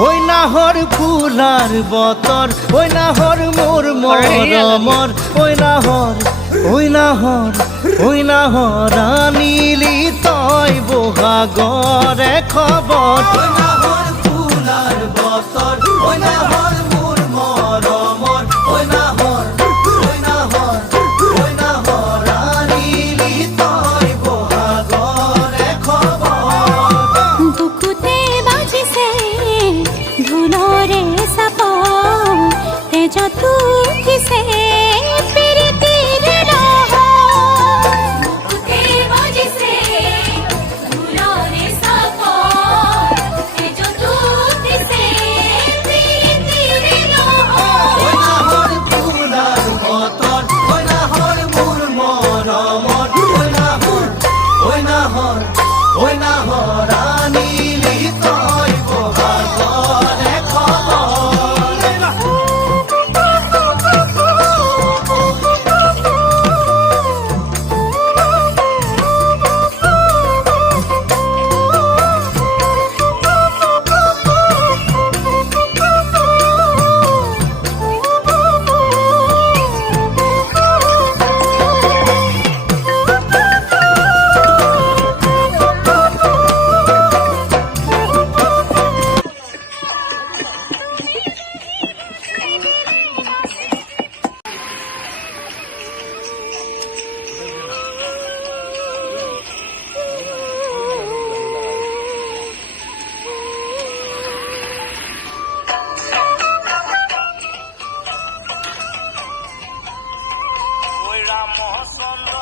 ওই নাহর ফুলার বতর, ওই নাহর মোর মরমর, ওই নাহর, ওই নাহর, ওই নাহর আনিলি তই বহাগরে খবর। ওই নাহর ফুলার বতর, ওই নাহর মোর মরমর, ওই নাহর, ওই নাহর, ওই নাহর আনিলি তই বহাগরে খবর। বুকুতে বাজিছে ধুলরে সাপ, তেজ তুঠিছে পিরিতির লহ। বুকুতে বাজিছে ধুলরে সাপ, তেজ তুঠিছে পিরিতির লহ। ওই নাহর ফুলার বতর, ওই নাহর মোর মরমর, ওই নাহর, ওই নাহর, ওই নাহর আনিলি তই বহাগরে খবর। রামচন্দ্র